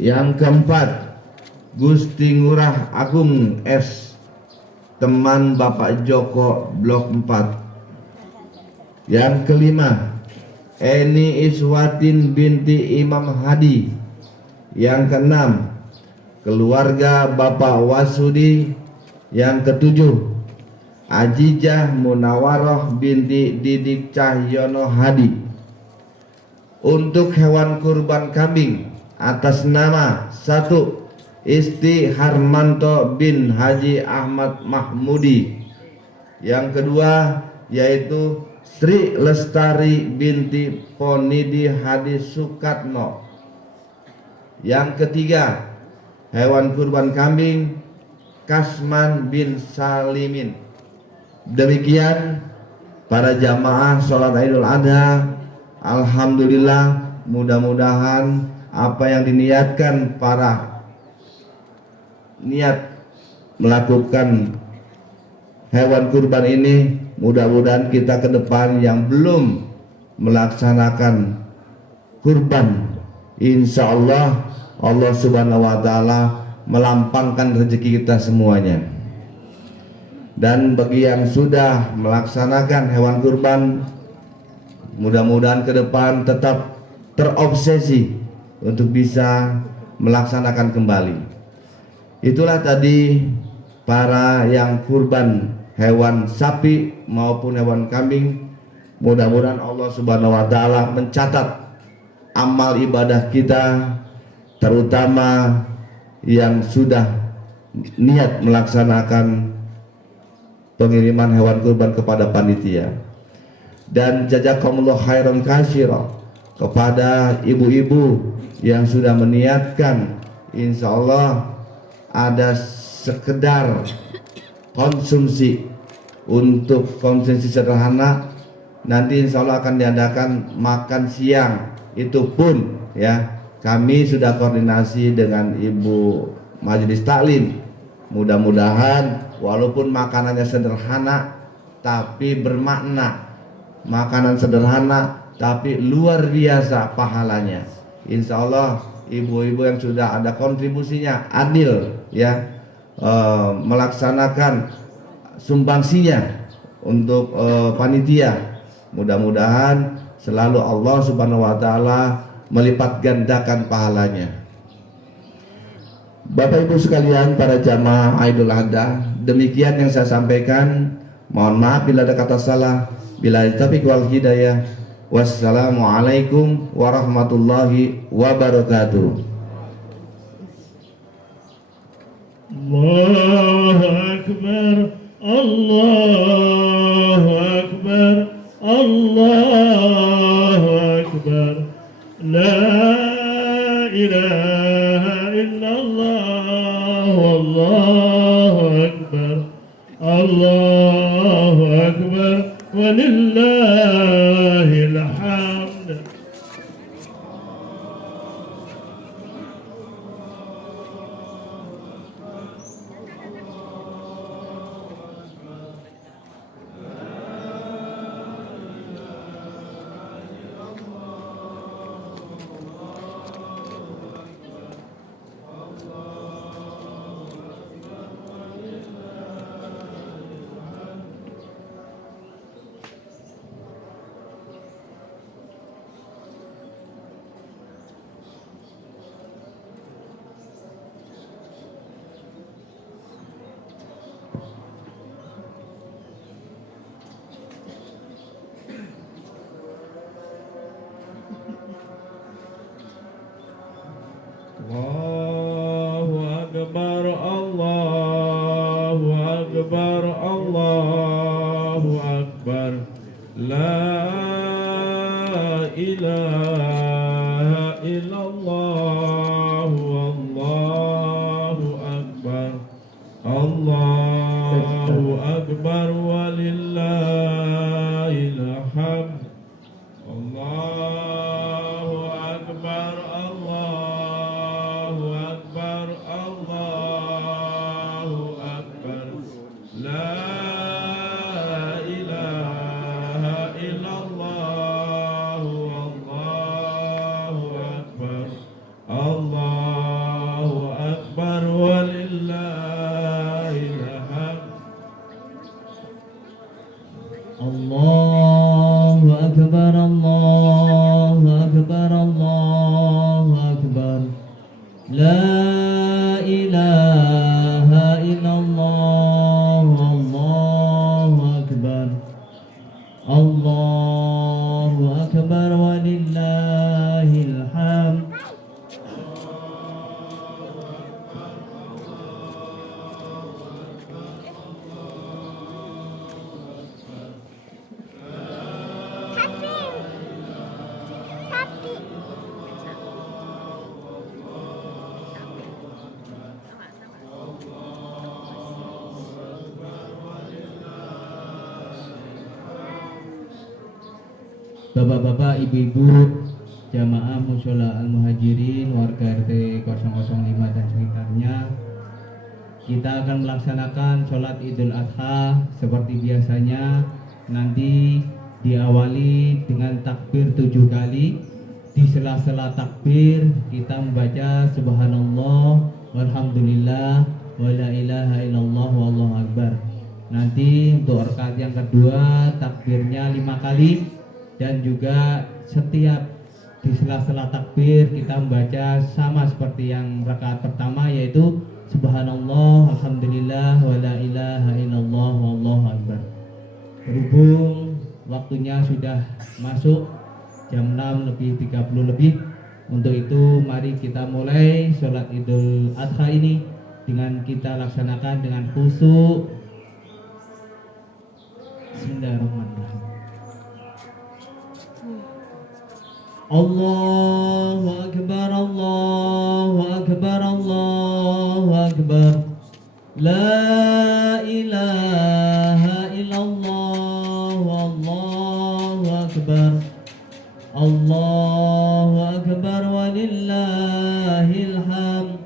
Yang keempat, Gusti Ngurah Agung S, teman Bapak Joko Blok 4. Yang kelima, Eni Iswatin binti Imam Hadi. Yang keenam, keluarga Bapak Wasudi. Yang ketujuh, Ajijah Munawaroh binti Didik Cahyono Hadi. Untuk hewan kurban kambing atas nama 1. Isti Harmanto bin Haji Ahmad Mahmudi. Yang kedua yaitu Sri Lestari binti Ponidi Hadi Sukatno. Yang ketiga, hewan kurban kambing Kasman bin Salimin. Demikian para jamaah sholat Idul Adha. Alhamdulillah, mudah-mudahan apa yang diniatkan para niat melakukan hewan kurban ini, mudah-mudahan kita ke depan yang belum melaksanakan kurban, insya Allah Allah Subhanahu wa Ta'ala melampangkan rezeki kita semuanya. Dan bagi yang sudah melaksanakan hewan kurban, mudah-mudahan ke depan tetap terobsesi untuk bisa melaksanakan kembali. Itulah tadi para yang kurban hewan sapi maupun hewan kambing. Mudah-mudahan Allah Subhanahu wa Ta'ala mencatat amal ibadah kita, terutama yang sudah niat melaksanakan pengiriman hewan kurban kepada panitia. Dan jazakumullah khairan katsira kepada ibu-ibu yang sudah meniatkan, insya Allah ada sekedar konsumsi untuk konsumsi sederhana. Nanti insya Allah akan diadakan makan siang, itu pun ya kami sudah koordinasi dengan Ibu Majelis Taklim. Mudah-mudahan walaupun makanannya sederhana tapi bermakna, makanan sederhana tapi luar biasa pahalanya. Insya Allah ibu-ibu yang sudah ada kontribusinya adil ya, melaksanakan sumbangsinya untuk panitia. Mudah-mudahan selalu Allah Subhanahu wa Ta'ala melipat gandakan pahalanya. Bapak Ibu sekalian, para jamaah Idul Adha, demikian yang saya sampaikan. Mohon maaf bila ada kata salah. Bila taufiq wal hidayah. Wassalamualaikum warahmatullahi wabarakatuh. Allahu Akbar, Allahu Akbar, Allahu Akbar. La ilaha illallah, Allahu Akbar, Allahu Akbar, walillahil hamd. Allahu Akbar, Allahu Akbar, Allahu Akbar. La ilaha illallah, Allahu Akbar, Allahu Akbar, walillahil hamd. Allahu Akbar, Allahu لا إله إلا الله الله أكبر الله أكبر ولله الحمد Bapak-bapak, ibu-ibu, jamaah mushola al-muhajirin, warga RT 005 dan sekitarnya, kita akan melaksanakan sholat idul adha seperti biasanya. Nanti diawali dengan takbir 7 kali. Di sela-sela takbir kita membaca subhanallah walhamdulillah wala ilaha illallah wallahu akbar. Nanti untuk rakaat yang kedua takbirnya 5 kali, dan juga setiap di sela-sela takbir kita membaca sama seperti yang rakaat pertama, yaitu subhanallah alhamdulillah wala ilaha illallah wallahu akbar. Berhubung waktunya sudah masuk jam 6:30 lebih, untuk itu mari kita mulai sholat idul adha ini dengan kita laksanakan dengan khusyuk. Bismillahirrahmanirrahim. Allahu akbar Allahu akbar Allahu akbar. La ilaha illallah wallahu akbar. Allahu akbar walillahil hamd.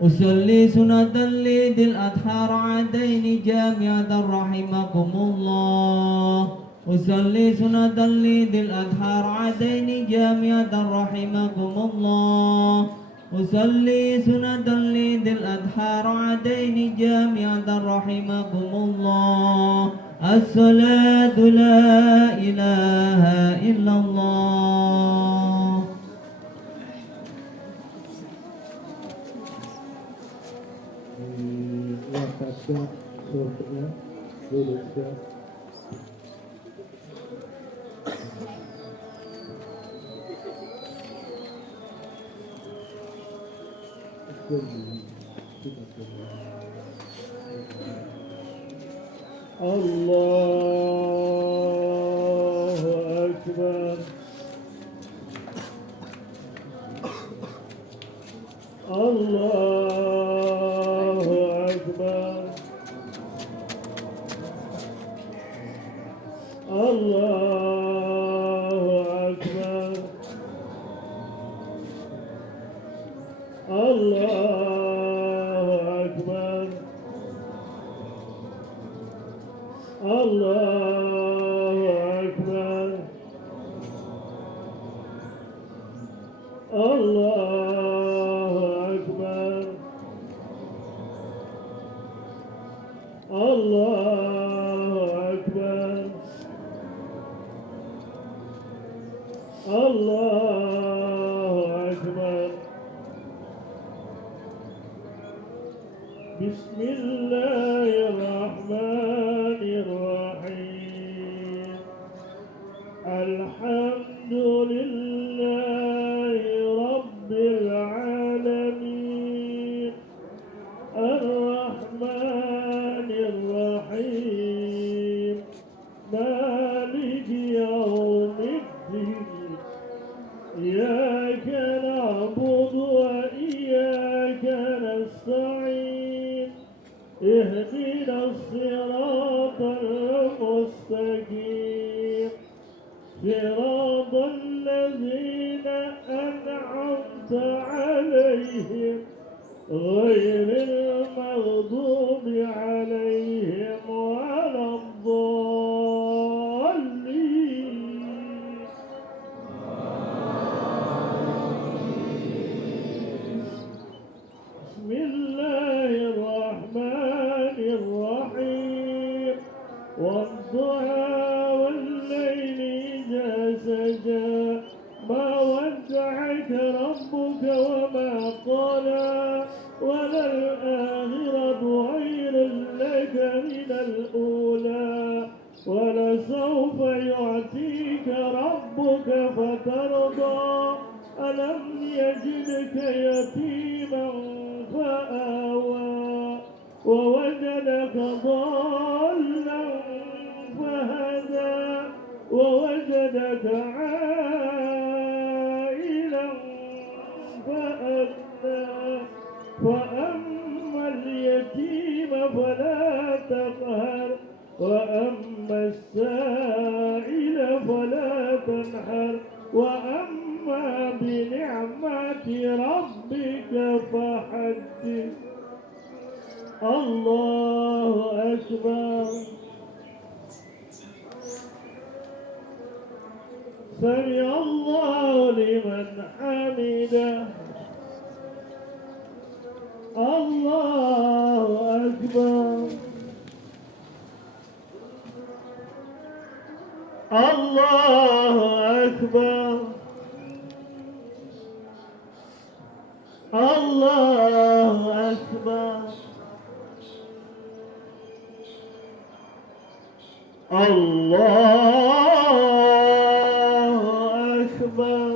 Usolli sunatan lidil adha ra'adaini jami'atan rahimakumullah. Usolli sunatan lidil adha ra'adaini jami'atan rahimakumullah. Usolli sunatan lidil adha ra'adaini jami'atan rahimakumullah. As-salatu la ilaha illallah. Wakasnya surutnya lulusnya. Allahu Akbar. Allahu Akbar. Allahu Akbar. Allahu Akbar. Allahu Akbar. Allahu Akbar. Allahu Akbar. Allahu Akbar. Bismillahirrahmanirrahim. Alhamdulillahi Rabbil alamin. Ar-Rahmanir-Rahim. Maliki yawmiddin. Iyyaka na'budu wa iyyaka nasta'in. اهدنا الصراط المستقيم صراط الذين أنعمت عليهم غير المغضوب عليهم ولا الضالين. بسم الله الرحمن الرحيم. والضحى والليل إذا سجى ما ودعك ربك وما قلى وللآخرة خير لك من الأولى ولسوف يعطيك ربك فترضى ألم يجدك يتيما فآوى ووجدك ضالا فهدى ووجدك عائلا فأغنى فأما اليتيم فلا تقهر وأما السائل فلا تنحر وأما بنعمة ربك فحدث. الله أكبر. سمع الله لمن حمده. الله أكبر. الله أكبر. الله أكبر. الله أكبر.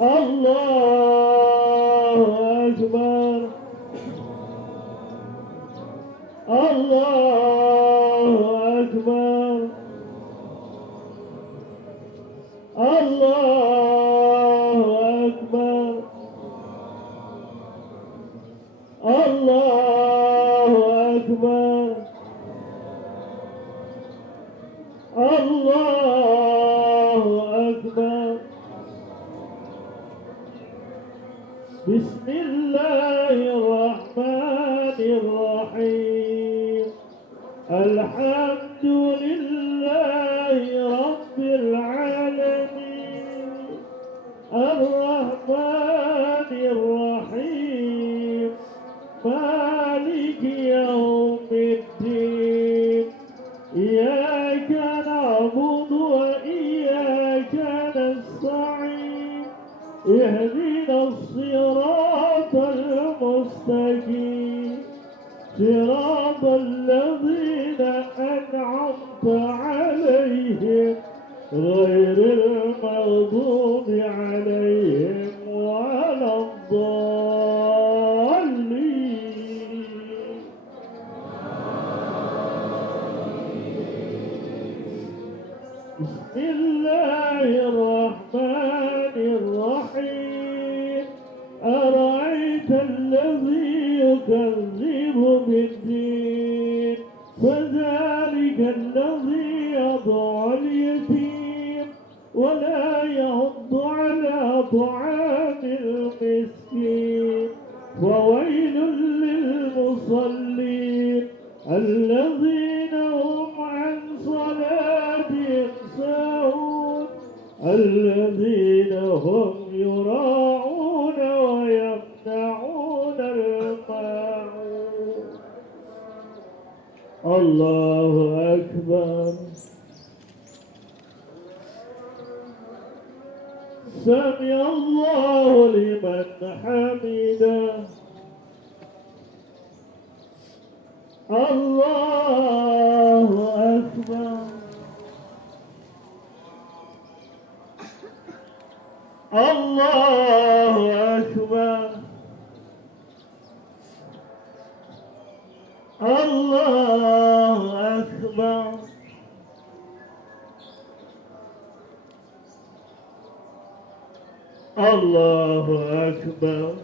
الله أكبر. الله أكبر. الله أكبر. الله أكبر. الله أكبر. بسم الله الرحمن الرحيم. الحمد لله رب العالمين الرحمن الرحيم مالك يوم الدين إياك نعبد وإياك نستعين اهدنا الصراط المستقيم صراط الذين أنعمت عليهم غير المغضوب عليهم ولا الضالين. بسم الله الرحمن الرحيم. أرأيت الذي يكذب بالدين فذلك الذي يضع اليتيم ولا يحض على طعام المسكين فويل للمصلين الذين هم عن صلاتهم ساهون الذين هم يراعون ويمنعون الماعون. الله أكبر. سمع الله لمن حمده. الله أكبر. الله أكبر. الله أكبر. الله أكبر.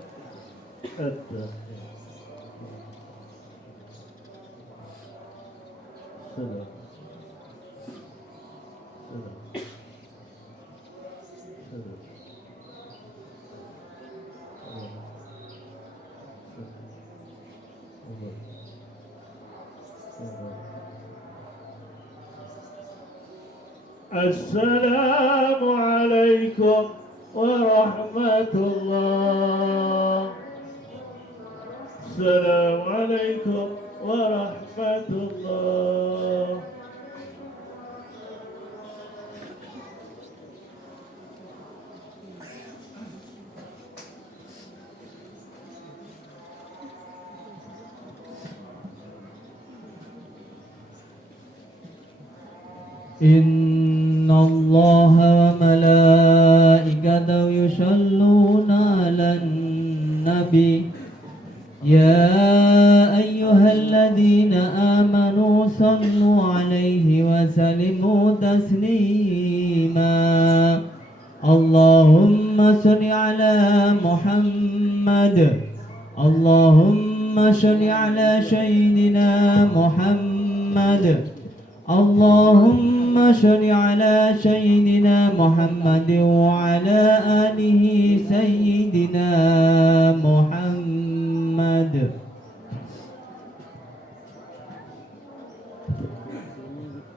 السلام. السلام عليكم ورحمة الله. السلام عليكم ورحمة الله. إن الله وملائكته يصلون على النبي يا أيها الذين آمنوا صلوا عليه وسلموا تسليما اللهم صل على محمد اللهم صل على سيدنا محمد اللهم صل على سيدنا محمد وعلى آله سيدنا محمد.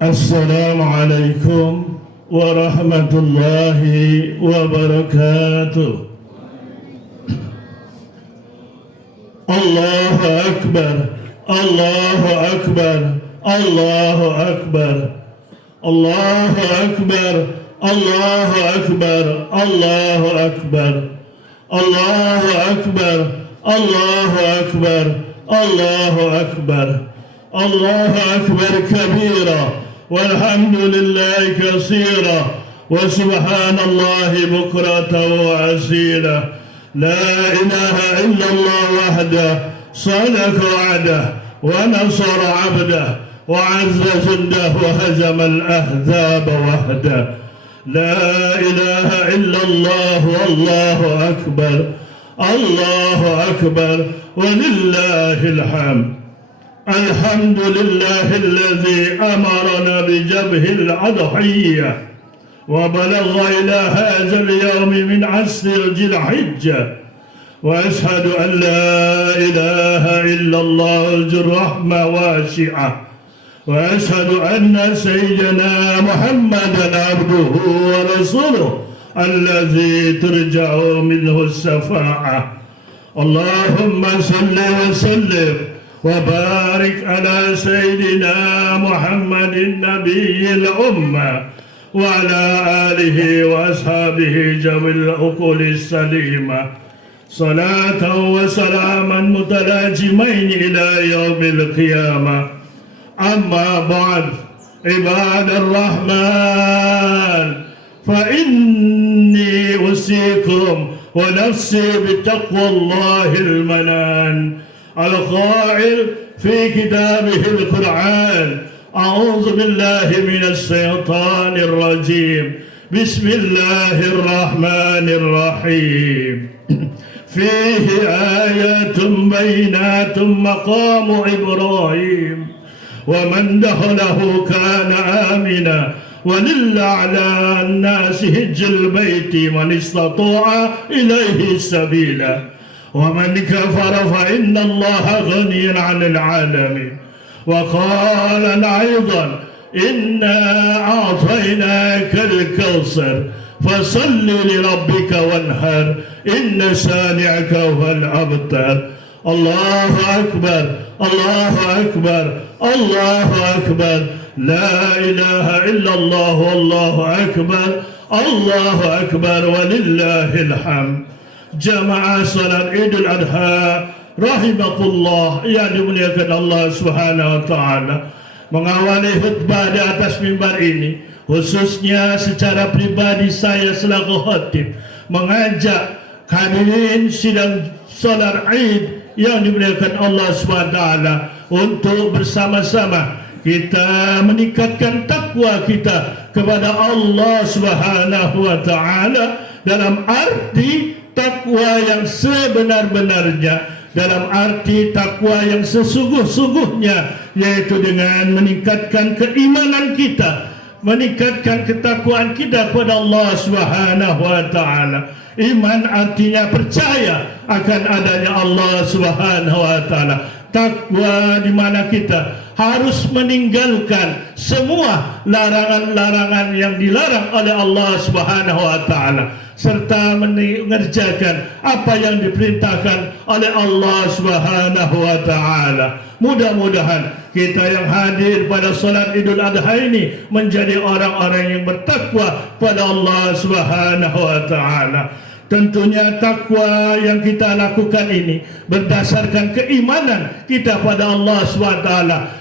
السلام عليكم ورحمة الله وبركاته. الله أكبر الله أكبر الله أكبر الله أكبر الله أكبر الله أكبر الله أكبر الله أكبر الله أكبر الله أكبر كبيرا والحمد لله كثيرا وسبحان الله بكرة وأصيلا لا إله إلا الله وحده صدق وعده ونصر عبده وعز جنده وهزم الأحزاب وحده لا إله إلا الله والله أكبر الله أكبر ولله الحمد. الحمد لله الذي أمرنا بجبه الأضحية وبلغ إلى هذا اليوم من عشر ذي الحجة وأشهد أن لا إله إلا الله ذو الرحمة واسعة وأشهد أن سيدنا محمدا عبده ورسوله الذي ترجع منه الشفاعة. اللهم صل وسلم وبارك على سيدنا محمد النبي الأمة وعلى آله وأصحابه ذوي العقول السليمة صلاة وسلاما متلازمين إلى يوم القيامة. أما بعد عباد الرحمن فإني أوصيكم ونفسي بتقوى الله المنان القائل في كتابه القرآن أعوذ بالله من الشيطان الرجيم بسم الله الرحمن الرحيم فيه آيات بينات مقام إبراهيم ومن دخله كان آمنا ولله على الناس حج البيت من استطاع إليه سبيلا ومن كفر فإن الله غني عن العالمين. وقال أيضا إنا أعطيناك الكوثر فصل لربك وانحر إن شانئك هو الأبتر. الله أكبر الله أكبر الله أكبر لا إله إلا الله والله أكبر الله أكبر ولله الحمد. Jamaah salat Idul Adha rahimakumullah yang dimuliakan Allah Subhanahu wa taala. Mengawali khutbah di atas mimbar ini, khususnya secara pribadi saya selaku khatib mengajak hadirin sidang salat Id yang dimuliakan Allah Subhanahu wa taala untuk bersama-sama kita meningkatkan takwa kita kepada Allah Subhanahu wa taala dalam arti takwa yang sebenar-benarnya, dalam arti takwa yang sesungguh-sungguhnya, yaitu dengan meningkatkan keimanan kita, meningkatkan ketakwaan kita kepada Allah Subhanahu wa taala. Iman artinya percaya akan adanya Allah Subhanahu wa taala. Takwa di mana kita harus meninggalkan semua larangan-larangan yang dilarang oleh Allah Subhanahu wa taala serta mengerjakan apa yang diperintahkan oleh Allah Subhanahu wa taala. Mudah-mudahan kita yang hadir pada salat Idul Adha ini menjadi orang-orang yang bertakwa pada Allah Subhanahu wa taala. Tentunya takwa yang kita lakukan ini berdasarkan keimanan kita pada Allah SWT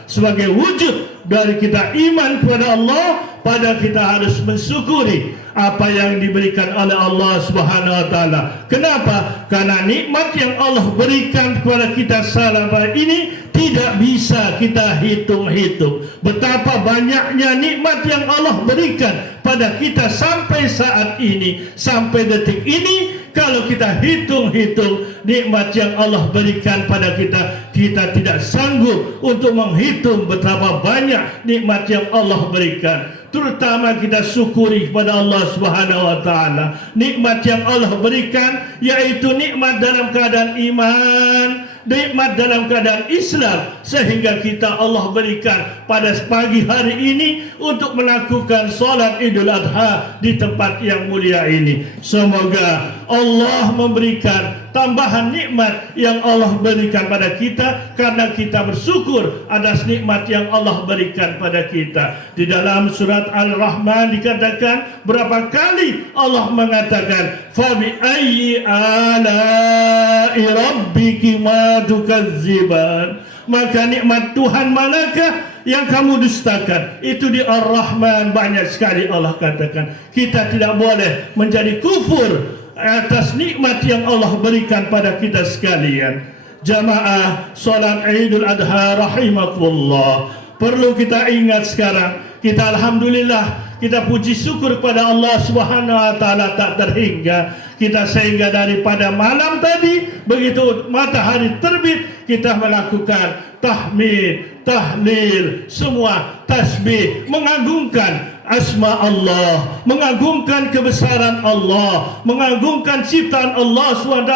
sebagai wujud dari kita iman kepada Allah, pada kita harus mensyukuri apa yang diberikan oleh Allah Subhanahu wa taala. Kenapa? Karena nikmat yang Allah berikan kepada kita selama ini tidak bisa kita hitung-hitung. Betapa banyaknya nikmat yang Allah berikan pada kita sampai saat ini, sampai detik ini. Kalau kita hitung-hitung nikmat yang Allah berikan pada kita, kita tidak sanggup untuk menghitung betapa banyak nikmat yang Allah berikan. Terutama kita syukuri kepada Allah Subhanahu wa taala. Nikmat yang Allah berikan yaitu nikmat dalam keadaan iman, nikmat dalam keadaan Islam, sehingga kita Allah berikan pada pagi hari ini untuk melakukan solat Idul Adha di tempat yang mulia ini. Semoga Allah memberikan tambahan nikmat yang Allah berikan pada kita karena kita bersyukur atas nikmat yang Allah berikan pada kita. Di dalam surat Al-Rahman dikatakan berapa kali Allah mengatakan fa bi ayyi ala'i rabbiki ma tukazziban, maka nikmat Tuhan manakah yang kamu dustakan? Itu di Ar-Rahman banyak sekali Allah katakan. Kita tidak boleh menjadi kufur atas nikmat yang Allah berikan pada kita sekalian. Jamaah solat Idul Adha rahimakumullah, perlu kita ingat sekarang, kita alhamdulillah, kita puji syukur kepada Allah Subhanahu wa taala tak terhingga kita, sehingga daripada malam tadi begitu matahari terbit kita melakukan tahmid, tahlil, semua tasbih, mengagungkan asma Allah, mengagungkan kebesaran Allah, mengagungkan ciptaan Allah SWT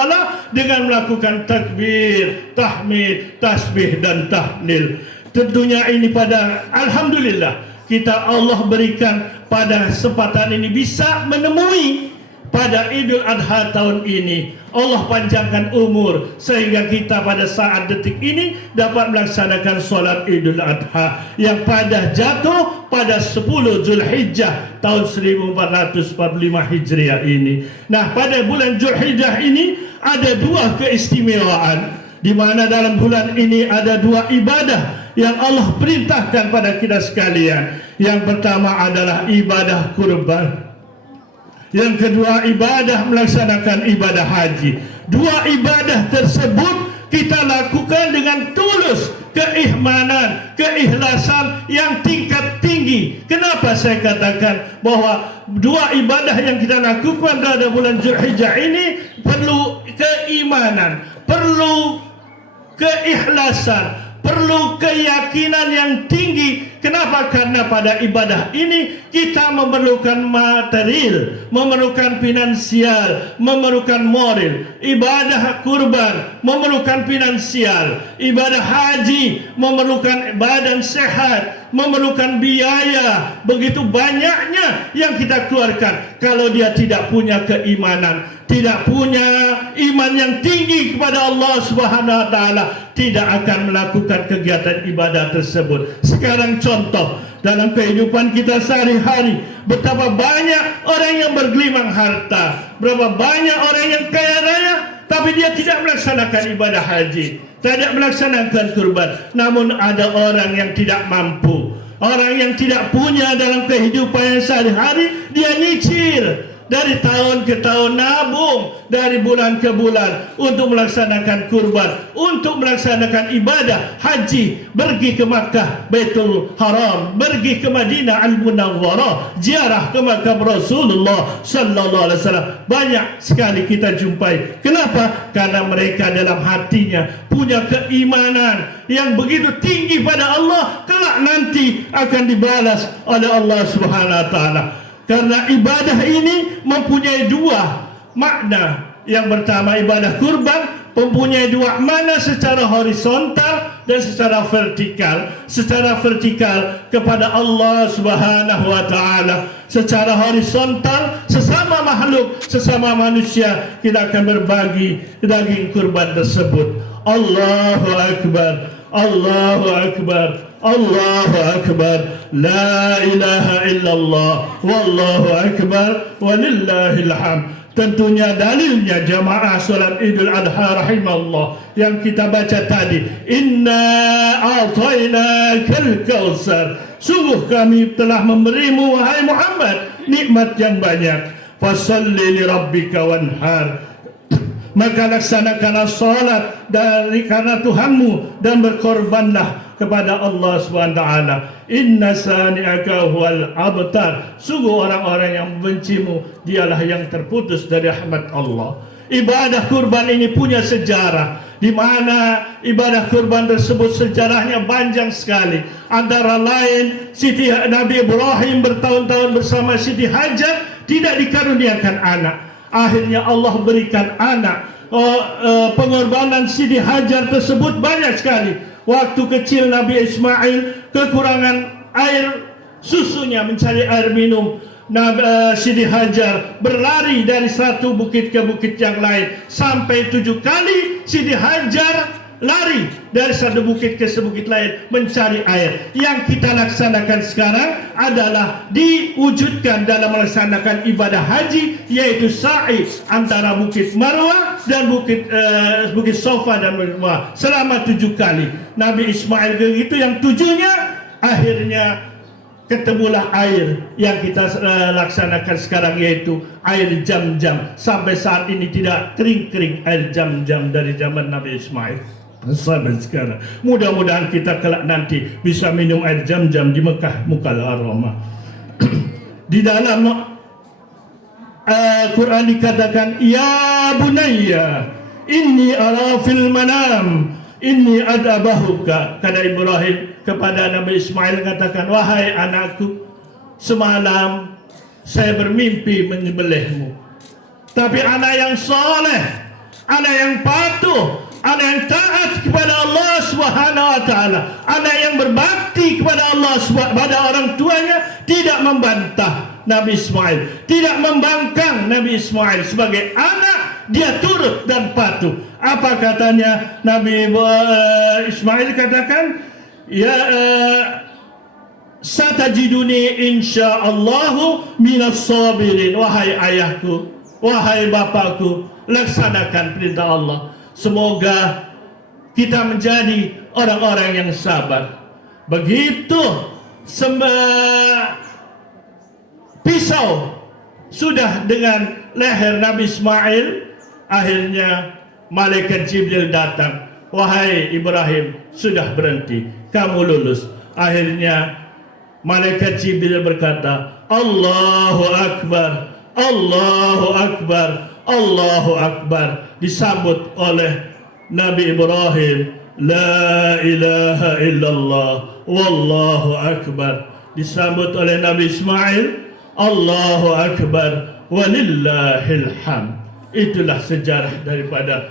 dengan melakukan takbir, tahmid, tasbih dan tahlil. Tentunya ini pada alhamdulillah kita Allah berikan pada kesempatan ini bisa menemui pada Idul Adha tahun ini. Allah panjangkan umur sehingga kita pada saat detik ini dapat melaksanakan solat Idul Adha yang pada jatuh pada 10 Zulhijjah tahun 1445 Hijriah ini. Nah, pada bulan Zulhijjah ini ada dua keistimewaan, di mana dalam bulan ini ada dua ibadah yang Allah perintahkan pada kita sekalian. Yang pertama adalah ibadah kurban, yang kedua ibadah melaksanakan ibadah haji. Dua ibadah tersebut kita lakukan dengan tulus, keimanan, keikhlasan yang tingkat tinggi. Kenapa saya katakan bahwa dua ibadah yang kita lakukan pada bulan Zulhijjah ini perlu keimanan, perlu keikhlasan, perlu keyakinan yang tinggi. Kenapa? Karena pada ibadah ini kita memerlukan material, memerlukan finansial, memerlukan moral. Ibadah kurban memerlukan finansial, ibadah haji memerlukan badan sehat, memerlukan biaya. Begitu banyaknya yang kita keluarkan. Kalau dia tidak punya keimanan, tidak punya iman yang tinggi kepada Allah Subhanahu wa taala, tidak akan melakukan kegiatan ibadah tersebut. Sekarang contoh dalam kehidupan kita sehari-hari, betapa banyak orang yang bergelimang harta, berapa banyak orang yang kaya raya, tapi dia tidak melaksanakan ibadah haji, tidak melaksanakan kurban. Namun ada orang yang tidak mampu, orang yang tidak punya dalam kehidupan yang sehari-hari, dia nyicil dari tahun ke tahun, nabung dari bulan ke bulan untuk melaksanakan kurban, untuk melaksanakan ibadah haji, pergi ke Makkah Baitul Haram, pergi ke Madinah Al-Munawwarah, ziarah ke makam Rasulullah sallallahu alaihi wasallam. Banyak sekali kita jumpai. Kenapa? Karena mereka dalam hatinya punya keimanan yang begitu tinggi pada Allah, kelak nanti akan dibalas oleh Allah Subhanahu wa taala. Karena ibadah ini mempunyai dua makna. Yang pertama, ibadah kurban mempunyai dua makna secara horizontal dan secara vertikal. Secara vertikal kepada Allah Subhanahu wa taala, secara horizontal sesama makhluk, sesama manusia kita akan berbagi daging kurban tersebut. Allahu akbar, Allahu akbar, Allahu akbar, la ilaha illallah, wallahu akbar, walillahil hamd. Tentunya dalilnya jamaah solat Idul Adha rahimallah yang kita baca tadi, inna a'tainakal kautsar, sungguh kami telah memberimu wahai Muhammad nikmat yang banyak, fasalli li rabbika wanhar, maka laksanakanlah salat dari karena Tuhanmu dan berkorbanlah kepada Allah SWT. Inna sani'aka huwal abtar, sungguh orang-orang yang membencimu dialah yang terputus dari rahmat Allah. Ibadah kurban ini punya sejarah, di mana ibadah kurban tersebut sejarahnya panjang sekali. Antara lain Siti Nabi Ibrahim bertahun-tahun bersama Siti Hajar tidak dikaruniakan anak. Akhirnya Allah berikan anak. Pengorbanan Siti Hajar tersebut banyak sekali. Waktu kecil Nabi Ismail kekurangan air susunya, mencari air minum. Siti Hajar berlari dari satu bukit ke bukit yang lain. Sampai 7 kali Siti Hajar lari dari satu bukit ke sebukit lain mencari air. Yang kita laksanakan sekarang adalah diwujudkan dalam melaksanakan ibadah haji, yaitu sa'i antara bukit Marwah dan bukit Safa dan Marwah selama 7 kali. Nabi Ismail begitu, yang 7-nya akhirnya ketemulah air yang kita laksanakan sekarang, yaitu air Jam-Jam. Sampai saat ini tidak kering-kering air Jam-Jam dari zaman Nabi Ismail sampai sekarang. Mudah-mudahan kita kelak nanti bisa minum air Jam-Jam di Mekah Mukarramah. Di dalam Quran dikatakan, ya bunayya inni ara fil manam inni adabahuka. Kata Ibrahim kepada Nabi Ismail, katakan, wahai anakku, semalam saya bermimpi menyembelihmu. Tapi anak yang soleh, anak yang patuh, anak yang taat kepada Allah Subhanahu wa taala, anak yang berbakti kepada Allah pada orang tuanya, tidak membantah Nabi Ismail, tidak membangkang Nabi Ismail sebagai anak. Dia turut dan patuh. Apa katanya Nabi Ismail? Katakan, ya satajiduni insyaallahu minas sabirin. Wahai ayahku, wahai bapakku, laksanakan perintah Allah. Semoga kita menjadi orang-orang yang sabar. Begitu pisau sudah dengan leher Nabi Ismail, akhirnya malaikat Jibril datang. Wahai Ibrahim, sudah berhenti, kamu lulus. Akhirnya malaikat Jibril berkata, Allahu Akbar, Allahu Akbar, Allahu Akbar. Disambut oleh Nabi Ibrahim, La ilaha illallah, Wallahu Akbar. Disambut oleh Nabi Ismail, Allahu Akbar, Walillahil hamd. Itulah sejarah daripada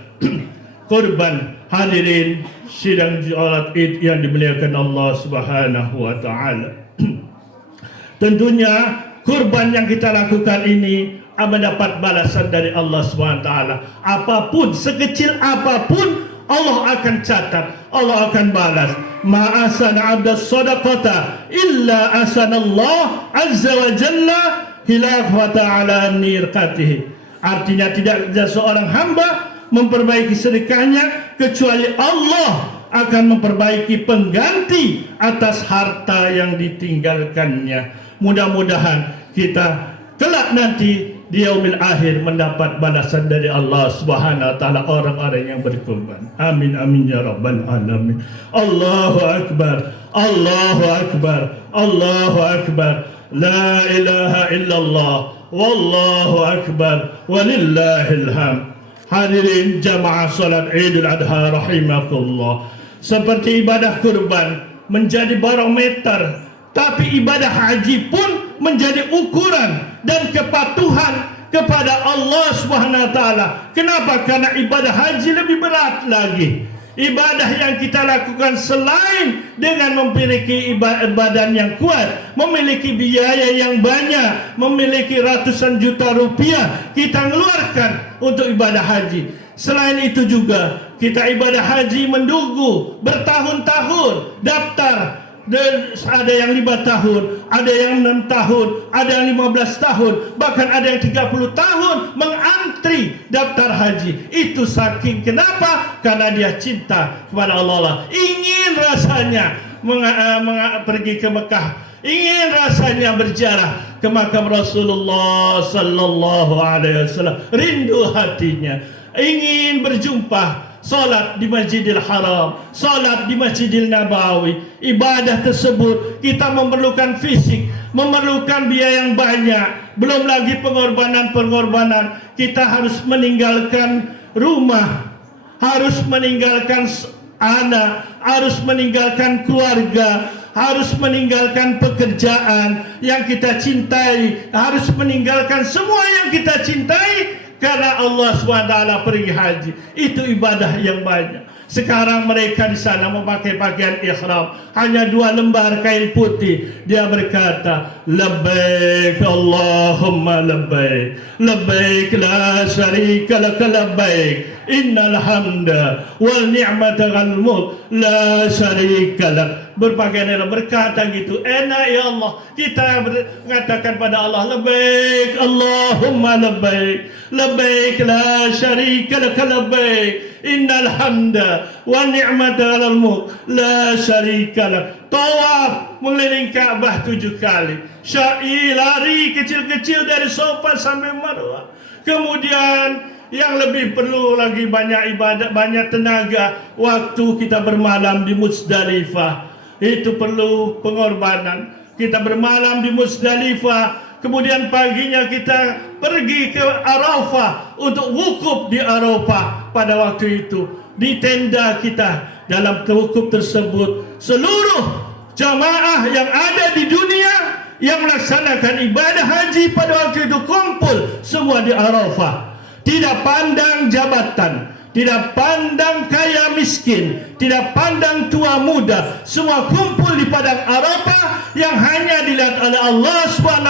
korban. Hadirin sidang salat Id yang dimuliakan Allah Subhanahu wa taala. Tentunya kurban yang kita lakukan ini mendapat balasan dari Allah Subhanahu wa taala. Apapun, sekecil apapun, Allah akan catat, Allah akan balas. Ma asana 'abdas sadaqata illa asanallah azza wa jalla hilafata 'ala nirqatihi. Artinya tidak ada seorang hamba memperbaiki sedekahnya kecuali Allah akan memperbaiki pengganti atas harta yang ditinggalkannya. Mudah-mudahan kita kelak nanti di yaumil akhir mendapat balasan dari Allah Subhanahu wa taala, orang-orang yang berkorban. Amin amin ya rabbal alamin. Allahu akbar, Allahu akbar, Allahu akbar. La ilaha illallah, wallahu akbar, walillahil hamd. Hadirin jamaah salat Idul Adha rahimakumullah. Seperti ibadah kurban menjadi barometer, tapi ibadah haji pun menjadi ukuran dan kepatuhan kepada Allah Subhanahu wa taala. Kenapa? Karena ibadah haji lebih berat lagi. Ibadah yang kita lakukan selain dengan memiliki badan yang kuat, memiliki biaya yang banyak, memiliki ratusan juta rupiah kita keluarkan untuk ibadah haji. Selain itu juga kita ibadah haji menunggu bertahun-tahun daftar dan ada yang 5 tahun, ada yang 6 tahun, ada yang 15 tahun, bahkan ada yang 30 tahun mengantri daftar haji. Itu saking kenapa? Karena dia cinta kepada Allah, ingin rasanya pergi ke Mekah, ingin rasanya berziarah ke makam Rasulullah sallallahu alaihi wasallam, rindu hatinya ingin berjumpa, salat di Masjidil Haram, salat di Masjidil Nabawi. Ibadah tersebut kita memerlukan fisik, memerlukan biaya yang banyak, belum lagi pengorbanan-pengorbanan. Kita harus meninggalkan rumah, harus meninggalkan anak, harus meninggalkan keluarga, harus meninggalkan pekerjaan yang kita cintai, harus meninggalkan semua yang kita cintai karena Allah SWT pergi haji. Itu ibadah yang banyak. Sekarang mereka di sana memakai pakaian ihram, hanya 2 lembar kain putih. Dia berkata, labbaik Allahumma labbaik, labbaik la syarika lak labbaik, innal hamda wal ni'mata wal mulk la syarika lak. Berpakaian berkata gitu, enak ya Allah. Kita mengatakan pada Allah, labbaik Allahumma labbaik, labbaik la syarika lak labbaik, innal hamda wa ni'mata wal mulk la syarika lak. Tawaf mengelilingi Ka'bah 7 kali. Sya'i lari kecil-kecil dari Safa sampai Marwah. Kemudian yang lebih perlu lagi banyak ibadah, banyak tenaga, waktu kita bermalam di Muzdalifah. Itu perlu pengorbanan. Kita bermalam di Muzdalifah, kemudian paginya kita pergi ke Arafah untuk wukuf di Arafah. Pada waktu itu di tenda kita, dalam wukuf tersebut seluruh jamaah yang ada di dunia yang melaksanakan ibadah haji pada waktu itu kumpul semua di Arafah. Tidak pandang jabatan, tidak pandang kaya miskin, tidak pandang tua muda, semua kumpul di padang Arafah. Yang hanya dilihat oleh Allah SWT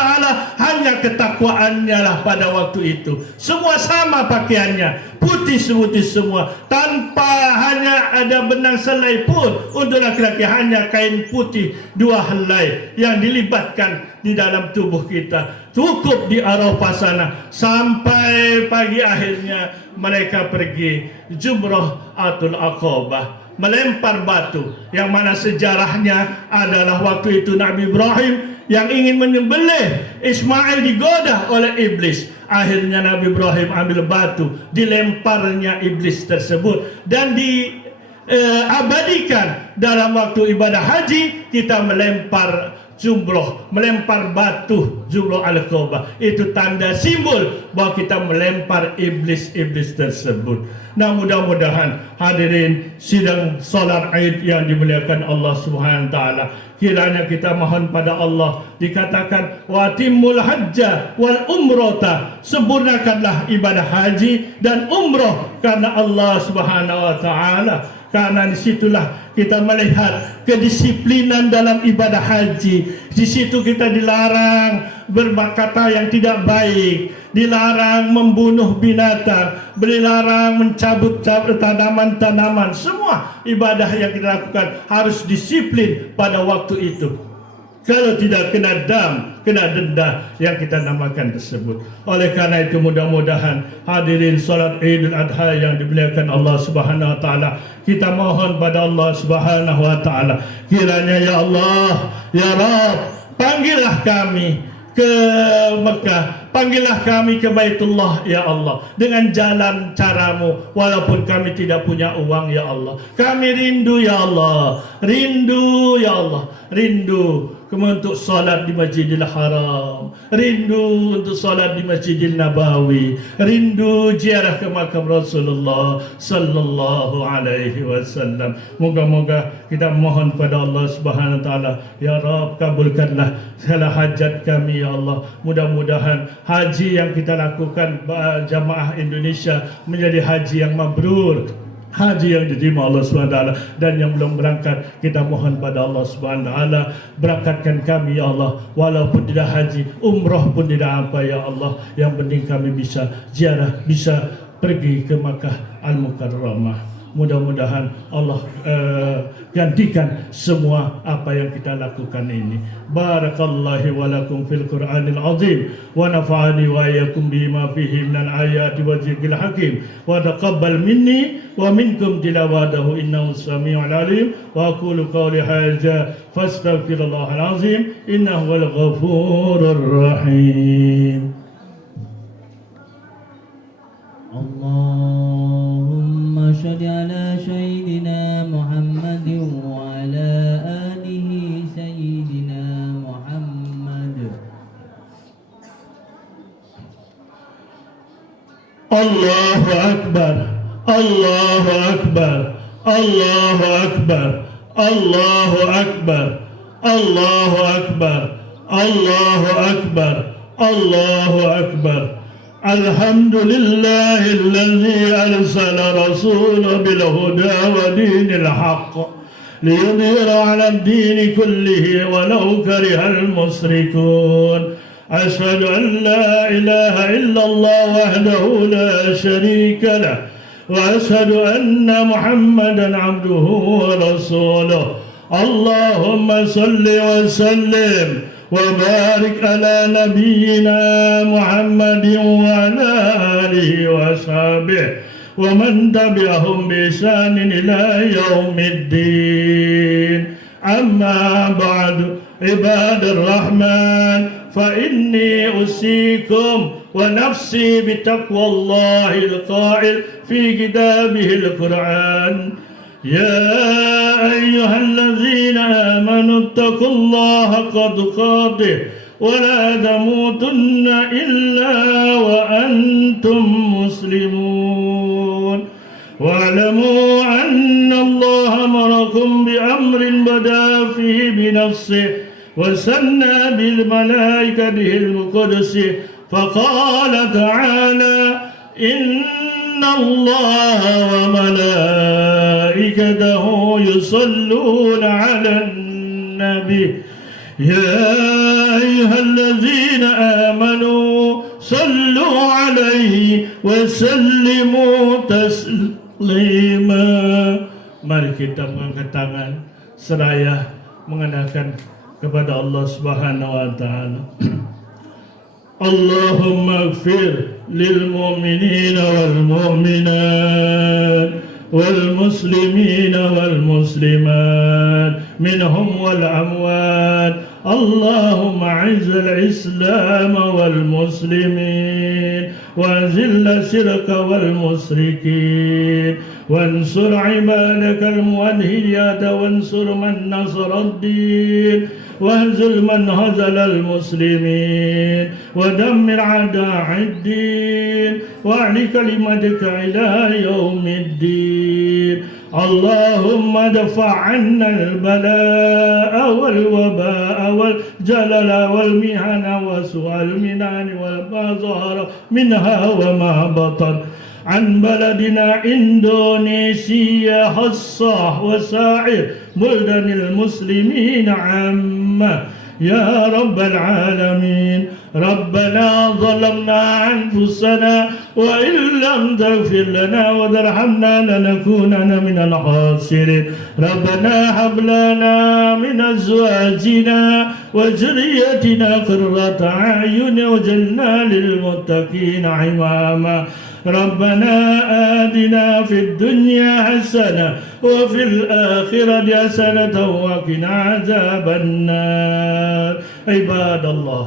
hanya ketakwaannya lah pada waktu itu. Semua sama pakaiannya, putih-putih semua, tanpa hanya ada benang selai pun. Untuk laki-laki hanya kain putih 2 helai yang dilibatkan di dalam tubuh kita. Cukup di Arafah sana sampai pagi akhirnya mereka pergi Jumrah Atul Aqabah, melempar batu, yang mana sejarahnya adalah waktu itu Nabi Ibrahim yang ingin menyembelih Ismail digoda oleh iblis. Akhirnya Nabi Ibrahim ambil batu, dilemparnya iblis tersebut dan diabadikan dalam waktu ibadah haji. Kita melempar jumroh, melempar batu jumroh al-Aqabah. Itu tanda simbol bahwa kita melempar iblis-iblis tersebut. Nah, mudah-mudahan hadirin sidang salat Id yang dimuliakan Allah Subhanahu wa taala, kiranya kita mohon pada Allah, dikatakan wa timmul hajja wal umrata, sempurnakanlah ibadah haji dan umrah karena Allah Subhanahu wa taala. Karena disitulah kita melihat kedisiplinan dalam ibadah haji. Di situ kita dilarang berkata yang tidak baik, dilarang membunuh binatang, dilarang mencabut tanaman-tanaman. Semua ibadah yang kita lakukan harus disiplin pada waktu itu. Kalau tidak kena denda yang kita namakan tersebut. Oleh karena itu mudah-mudahan hadirin salat Idul Adha yang dimuliakan Allah Subhanahu wa taala, kita mohon pada Allah Subhanahu wa taala, kiranya ya Allah, ya Rabb, panggillah kami ke Mekah, panggillah kami ke Baitullah ya Allah, dengan jalan caramu, walaupun kami tidak punya uang ya Allah. Kami rindu ya Allah, rindu ya Allah, rindu untuk salat di Masjidil Haram, rindu untuk salat di Masjidil Nabawi, rindu ziarah ke makam Rasulullah sallallahu alaihi wasallam. Moga-moga kita mohon pada Allah Subhanahu wa taala, ya Rabb, kabulkanlah segala hajat kami ya Allah. Mudah-mudahan haji yang kita lakukan jamaah Indonesia menjadi haji yang mabrur, haji yang diterima Allah SWT. Dan yang belum berangkat, kita mohon pada Allah SWT, berangkatkan kami ya Allah, walaupun tidak haji, umrah pun tidak apa ya Allah, yang penting kami bisa ziarah, bisa pergi ke Makkah Al-Mukarramah. mudah-mudahan Allah gantikan semua apa yang kita lakukan ini. Barakallahu wa lakum fil Qur'anil azim wa nafa'ani wa iyyakum bima fihi minal ayati wa dzikril hakim wa taqabbal minni wa minkum tilawatahu innahu samii'un 'aliim wa aqulu qawli hadza fastaghfirullahal azim innahu wal ghafurur rahim. Allahumma shalli ala sayyidina Muhammadin wa ala alihi sayyidina Muhammad. Allahu akbar, Allahu akbar, Allahu akbar, Allahu akbar, Allahu akbar, Allahu akbar, Allahu akbar. Alhamdulillahilladzi arsala rasulahu bil huda wa dinil haqq liyudhhira 'ala ad-din kullihi walau karihal musyrikun. Asyhadu an la ilaha illallah wahdahu la syarika lah wa asyhadu anna Muhammadan 'abduhu wa rasuluh. Allahumma salli wa sallim وبارك على نبينا محمد وعلى آله وصحبه ومن تبعهم بإحسان إلى يوم الدين. أما بعد عباد الرحمن فإني أوصيكم ونفسي بتقوى الله القائل في كتابه القرآن يا أيها الذين آمنوا اتقوا الله حق تقاته ولا تموتن إلا وأنتم مسلمون واعلموا أن الله أمركم بأمر بدأ فيه بنفسه وثنى بالملائكة القدس فقال تعالى إن الله وملائكته يصلون على النبي يا أيها الذين آمنوا صلوا عليه وسلموا تسليما. Mari kita mengangkat tangan seraya mengenalkan kepada Allah Subhanahu wa taala. Allahumma ighfir lil mu'minina wal mu'minat wal muslimina wal muslimat minhum wal amwat. Allahumma a'izzal islam wal muslimin wa azil syirka wal musyrikin wansur ibadakal muwahhidin wansur man nasara ad-din واهزل من هزل المسلمين ودمر أعداء الدين واعل كلمتك إلى يوم الدين. اللهم ادفع عنا البلاء والوباء والجلل والمحن وسوء المنان وما ظهر منها وما بطن عن بلدنا إندونيسيا خاصة وسائر بلدان المسلمين عامة يا رب العالمين. ربنا ظلمنا أنفسنا وإن لم تغفر لنا وترحمنا لنكونن من الخاسرين. ربنا هب لنا من أزواجنا وذريتنا قرة أعين واجعلنا للمتقين إماما. ربنا آتنا في الدنيا حسنة وفي الآخرة حسنة وقنا عذاب النار. عباد الله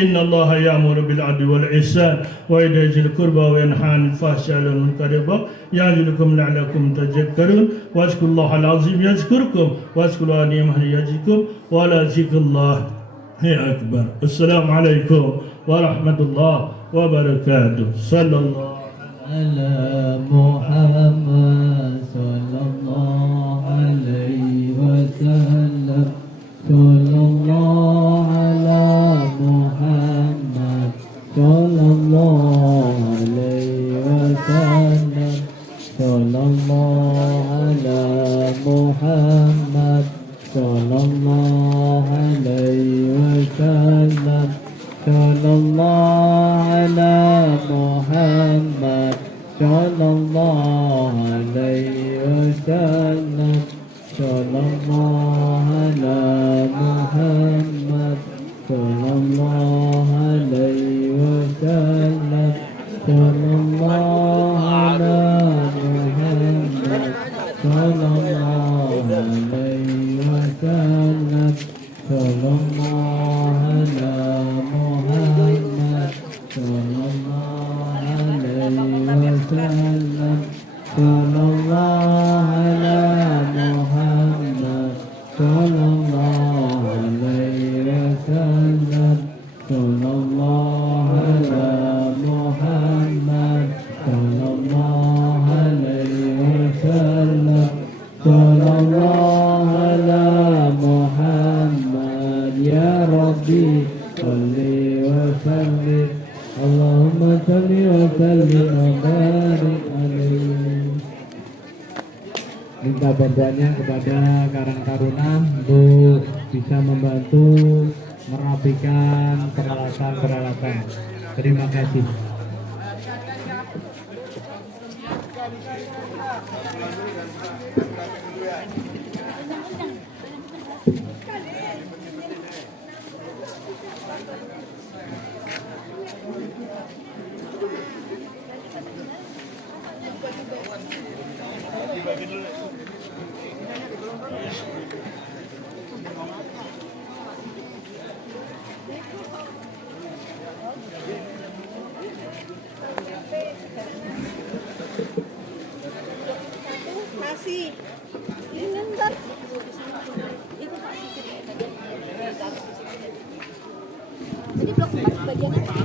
إن الله يأمر بالعدل والإحسان وإيتاء ذي القربى وينهى عن الفحشاء والمنكر والبغي يعظكم لعلكم تذكرون. واذكروا الله العظيم يذكركم واذكروا نعمه يزدكم ولذكر الله أكبر. السلام عليكم ورحمة الله وبركاته. صلى الله على محمد صلى الله عليه وسلم. صلى الله على محمد صلى الله عليه وسلم. صلى الله على محمد صلى الله عليه وسلم. صلى الله على محمد صلى sallallahu alaihi wasallam. Sallallahu ala Muhammad. Sallallahu alaihi wasallam. Sallallahu ala Muhammad. Sallallahu alaihi wasallam. Sallallahu ala Muhammad. Sallallahu alaihi wasallam. Sallallahu ala Muhammad. Sallallahu alaihi wasallam. Sallallahu ala Muhammad. Sallallahu alaihi wasallam. Sallallahu ala Muhammad. Ya Rabbi salli wa sallim. Allahumma salli wa sallim wa barik alaihi. Minta bantuannya kepada Karang Taruna untuk bisa membantu merapikan peralatan-peralatan. Terima kasih. Masih. Ini ntar. Jadi blok 4 bagian apa?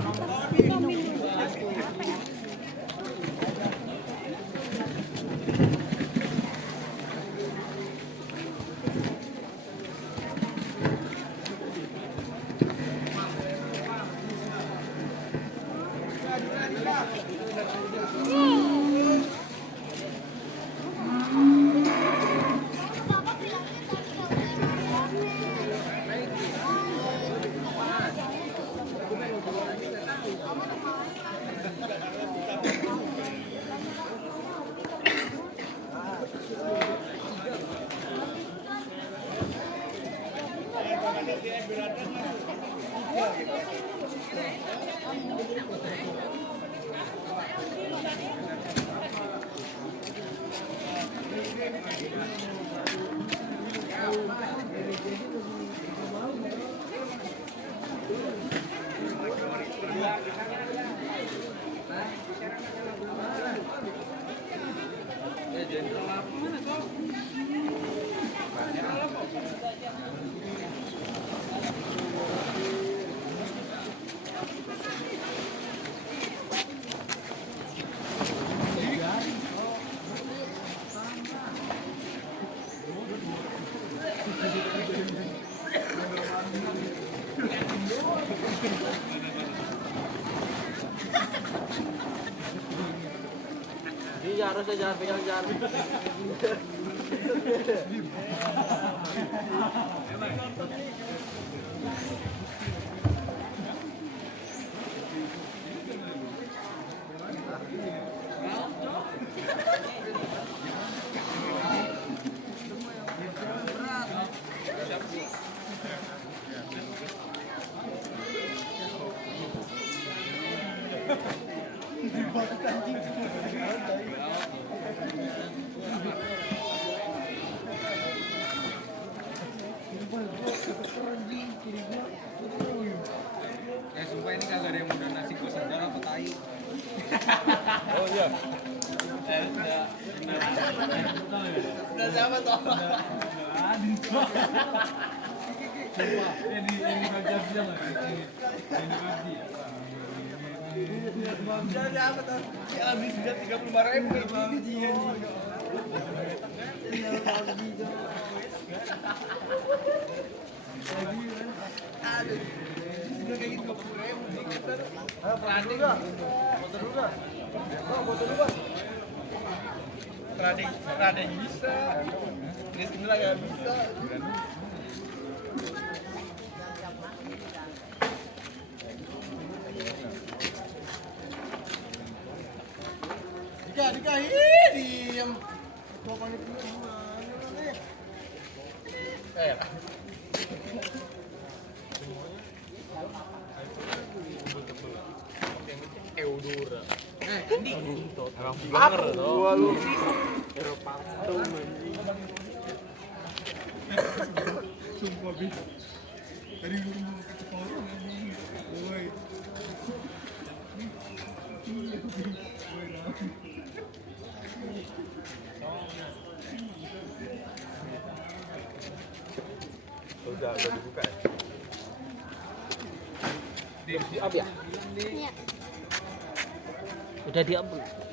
Harusnya jangan pegang jalan. Sumpah ini kagak ada yang udah nasi gua sendal apa tai. Oh iya. Udah siapa toh? Ini bagian dia lah. Ini pasti. Udah siapa tuh? Ya habis juga 35.000 ini. Aduh. Sudah kayak gitu 30.000. Ayo peranding. Foto dulu dah. Foto dulu, Bang. Peranding bisa. Bismillah ya bisa. Dika. nikahin, diam. Kau panitia gimana nih? Gua lu. Sumpah bis. Dari dulu kata orang anjing. Woi. Udah dibuka ya? Iya. Udah di-upload.